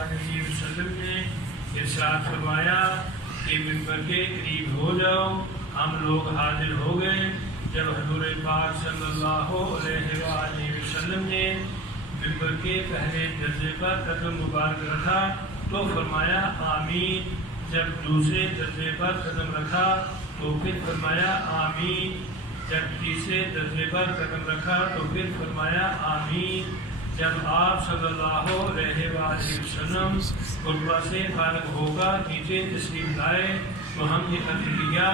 وآلہ وسلم نے ارشاد فرمایا کہ منبر کے قریب ہو جاؤ. ہم لوگ حاضر ہو گئے. جب حضور پاک صلی اللہ علیہ وآلہ وسلم نے منبر کے پہلے درجے پر قدم مبارک رکھا تو فرمایا آمین. جب دوسرے درجے پر قدم رکھا تو پھر فرمایا آمین. جب تیسرے درجے پر قدم رکھا تو پھر فرمایا آمین. جب آپ صلی اللہ علیہ وآلہ وسلم خطبہ سے فارغ ہو کر نیچے تشریف لائے تو ہم نے عرض کیا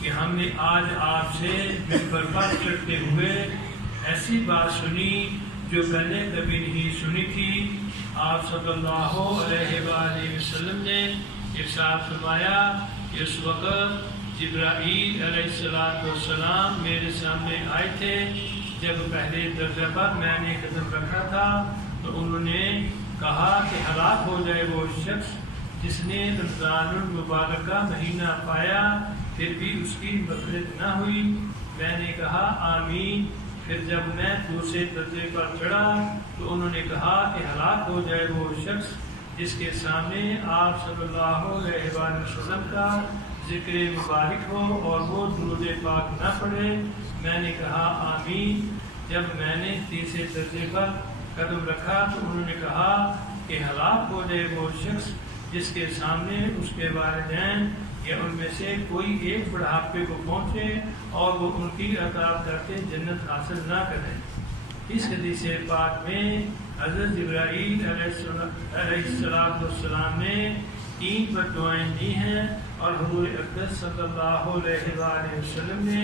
کہ ہم نے آج آپ سے منبر پر چڑھتے ہوئے ایسی بات سنی جو پہلے کبھی نہیں سنی تھی. آپ صلی اللہ علیہ وآلہ وسلم نے ارشاد فرمایا اس وقت جبرائیل علیہ السلام میرے سامنے آئے تھے. جب پہلے درجہ پر میں نے قدم رکھا تھا تو انہوں نے کہا کہ ہلاک ہو جائے وہ شخص جس نے رمضان المبارک کا مہینہ پایا پھر بھی اس کی مغفرت نہ ہوئی. میں نے کہا آمین. پھر جب میں دوسرے درجے پر چڑھا تو انہوں نے کہا کہ ہلاک ہو جائے وہ شخص جس کے سامنے آپ صلی اللہ علیہ وسلم کا ذکر مبارک ہو اور وہ درود پاک نہ پڑھے. میں نے کہا آمین. جب میں نے تیسرے درجے پر قدم رکھا تو انہوں نے کہا کہ ہلاک ہو جائے وہ شخص جس کے سامنے اس کے والدین یا ان میں سے کوئی ایک بڑھاپے کو پہنچے اور وہ ان کی اطاعت کر کے جنت حاصل نہ کریں. اس حدیث پاک میں حضرت جبرائیل علیہ السلام نے 3 بددعائیں دی ہیں اور حضور اقدس صلی اللہ علیہ وآلہ وسلم نے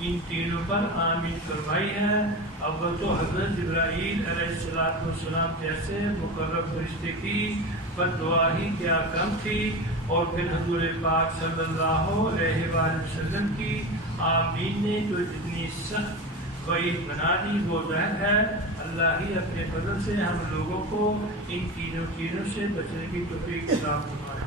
ان تینوں پر آمین فرمائی ہے. اول تو حضرت جبرائیل علیہ السلام جیسے مقرب فرشتے کی بددعا ہی کیا کم تھی اور پھر حضور پاک صلی اللہ علیہ وآلہ وسلم کی آمین نے جو جتنی سخت وعید بنا دی وہ ظاہر ہے. اللہ ہی اپنے فضل سے ہم لوگوں کو ان تینوں چیزوں سے بچنے کی توفیق عطا فرمائے.